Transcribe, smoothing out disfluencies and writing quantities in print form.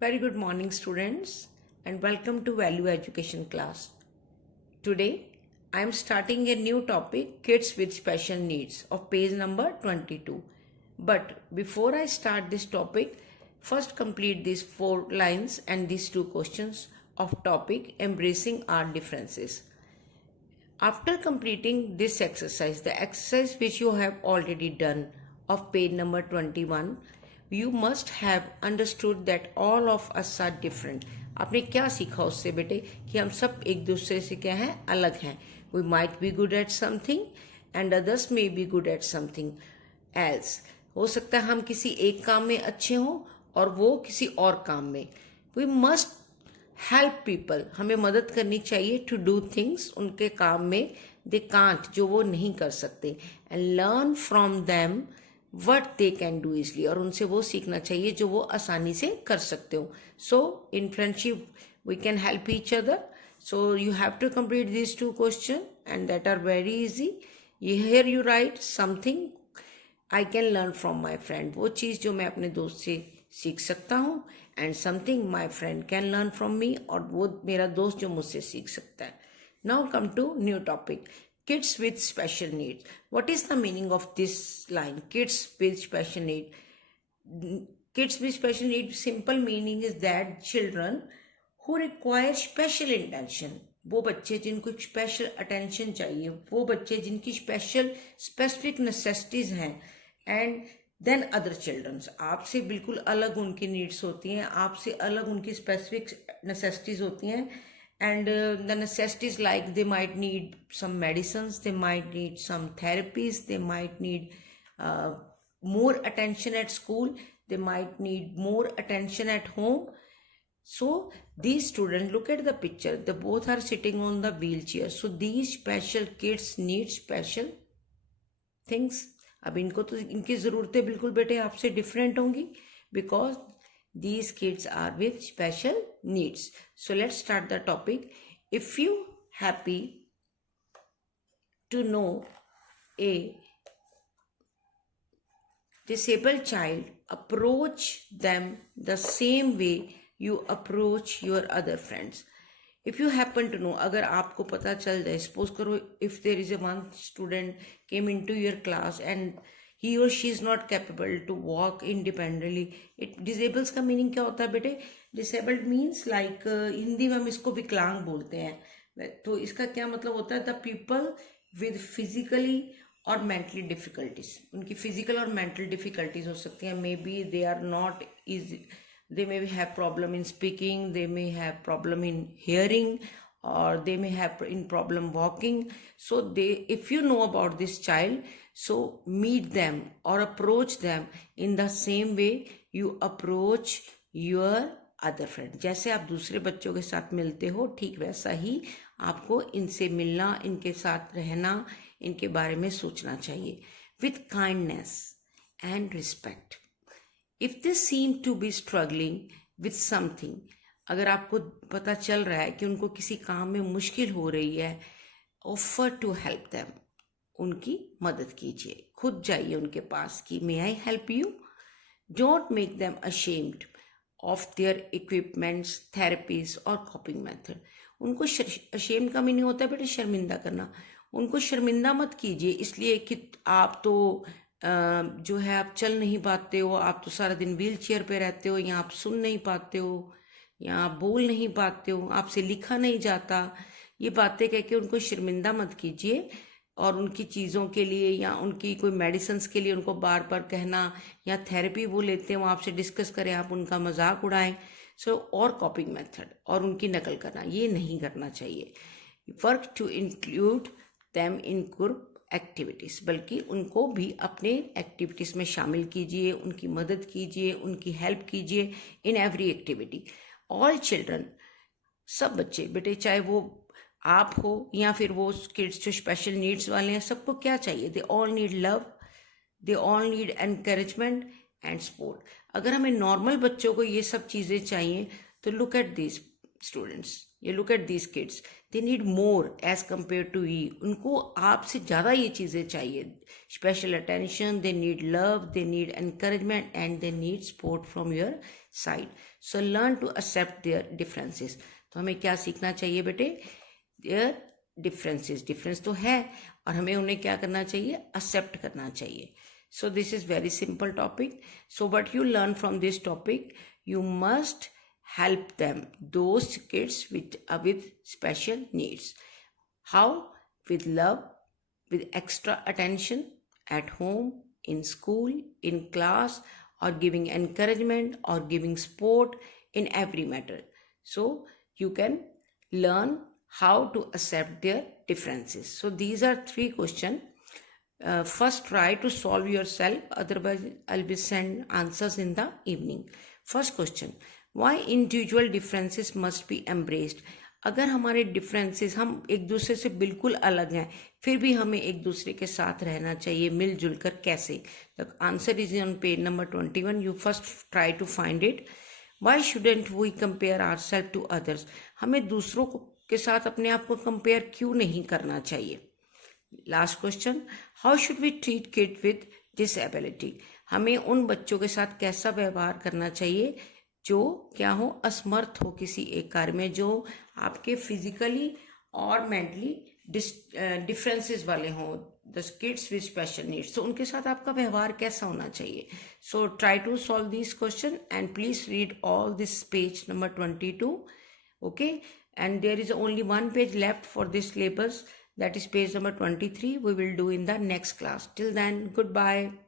Very good morning, students, and welcome to Value Education class. Today, I am starting a new topic, Kids with Special Needs, of page number 22. But before I start this topic, first complete these 4 lines and these 2 questions of topic, Embracing Our Differences. After completing this exercise, the exercise which you have already done of page number 21, you must have understood that all of us are different. आपने क्या सीखा उससे बेटे कि हम सब एक दूसरे से क्या हैं, अलग हैं. We might be good at something and others may be good at something else. हो सकता है हम किसी एक काम में अच्छे हों और वो किसी और काम में. We must हेल्प पीपल, हमें मदद करनी चाहिए टू डू थिंग्स, उनके काम में दे कांट, जो वो नहीं कर सकते, and learn from them what they can do easily, और उनसे वो सीखना चाहिए जो वो आसानी से कर सकते हो. So in friendship we can help each other. So you have to complete this 2 question and that are very easy. Here you write something I can learn from my friend, वो चीज़ जो मैं अपने दोस्त से सीख सकता हूँ, and something my friend can learn from me, और वो मेरा दोस्त जो मुझसे सीख सकता है. Now come to new topic, kids with special need. What is the meaning of this line, kids with special need? Kids with special need, simple meaning is that children who require special intention, वो बच्चे जिनको special attention चाहिए, वो बच्चे जिनकी specific necessities हैं, and then other children's, आपसे बिल्कुल अलग उनकी नीड्स होती हैं, आपसे अलग उनकी स्पेसिफिक नेसेसिटीज होती हैं. And the necessities like they might need some medicines, they might need some therapies, they might need more attention at school, they might need more attention at home. So these students, look at the picture, they both are sitting on the wheelchair. So these special kids need special things. अब इनको तो इनकी ज़रूरतें बिल्कुल बेटे आपसे different होंगी, because these kids are with special needs. So let's start the topic. If you happy to know a disabled child, approach them the same way you approach your other friends. If you happen to know, अगर आपको पता चल जाए, suppose करो if there is a one student came into your class and he or she is not capable to walk independently. It disables का meaning क्या होता है बेटे? Disabled means like हिंदी में हम इसको विकलांग बोलते हैं. तो इसका क्या मतलब होता है? The people with physically और मेंटली डिफिकल्टीज, उनकी फिजिकल और मेंटल डिफिकल्टीज हो सकती हैं. Maybe they are not easy, they may have problem in speaking, they may have problem in hearing, or they may have in problem walking. So if you know about this child, so meet them or approach them in the same way you approach your other friend. जैसे आप दूसरे बच्चों के साथ मिलते हो, ठीक वैसा ही आपको इनसे मिलना, इनके साथ रहना, इनके बारे में सोचना चाहिए. with kindness and respect. If they seem to be struggling with something, अगर आपको पता चल रहा है कि उनको किसी काम में मुश्किल हो रही है, offer to help them, उनकी मदद कीजिए, खुद जाइए उनके पास कि may I help you. Don't make them ashamed of their equipments, therapies or coping method. उनको ashamed का मीनिंग होता है बेटे शर्मिंदा करना. उनको शर्मिंदा मत कीजिए इसलिए कि आप तो जो है आप चल नहीं पाते हो, आप तो सारा दिन व्हील चेयर पे रहते हो, या आप सुन नहीं पाते हो, या आप बोल नहीं पाते हो, आपसे लिखा नहीं जाता. ये बातें कह के उनको शर्मिंदा मत कीजिए, और उनकी चीज़ों के लिए या उनकी कोई मेडिसिन्स के लिए उनको बार बार कहना, या थेरेपी वो लेते हैं वो आपसे डिस्कस करें, आप उनका मजाक उड़ाएं. सो और कॉपिंग मेथड और उनकी नकल करना, ये नहीं करना चाहिए. Work to include them in group activities, बल्कि उनको भी अपने एक्टिविटीज़ में शामिल कीजिए, उनकी मदद कीजिए, उनकी हेल्प कीजिए in every activity. All children, सब बच्चे बेटे, चाहे वो आप हो या फिर वो किड्स जो स्पेशल नीड्स वाले हैं, सबको क्या चाहिए? They all need love, they all need encouragement and support. अगर हमें नॉर्मल बच्चों को ये सब चीज़ें चाहिए, तो look at these students, you look at these kids, they need more as compare to you, उनको आपसे ज़्यादा ये चीज़ें चाहिए, special attention, they need love, they need encouragement and they need support from your side. So learn to accept their differences. तो हमें क्या सीखना चाहिए बेटे? देयर डिफरेंसेस, डिफरेंस तो है और हमें उन्हें क्या करना चाहिए? एक्सेप्ट करना चाहिए. So this is very simple topic. So what you learn from this topic, you must help them, those kids with special needs. How? With love, with extra attention at home, in school, in class, or giving encouragement or giving support in every matter. So you can learn how to accept their differences. So these are 3 questions. First try to solve yourself, otherwise I'll be send answers in the evening. First question, why individual differences must be embraced? अगर हमारे differences, हम एक दूसरे से बिल्कुल अलग हैं, फिर भी हमें एक दूसरे के साथ रहना चाहिए मिलजुल कर. कैसे? The answer is on page number 21. You first try to find it. Why shouldn't we compare our self to others? हमें दूसरों के साथ अपने आप को कंपेयर क्यों नहीं करना चाहिए? Last question, how should we treat kid with disability? हमें उन बच्चों के साथ कैसा व्यवहार करना चाहिए जो क्या हो? असमर्थ हो किसी एक कार्य में, जो आपके फिजिकली और मेंटली डिफरेंसेस वाले हों, the kids with special needs. तो उनके साथ आपका व्यवहार कैसा होना चाहिए? So try to solve this question and please read all this page number 22. Okay, and there is only one page left for this syllabus, that is page number 23. We will do in the next class. Till then, goodbye.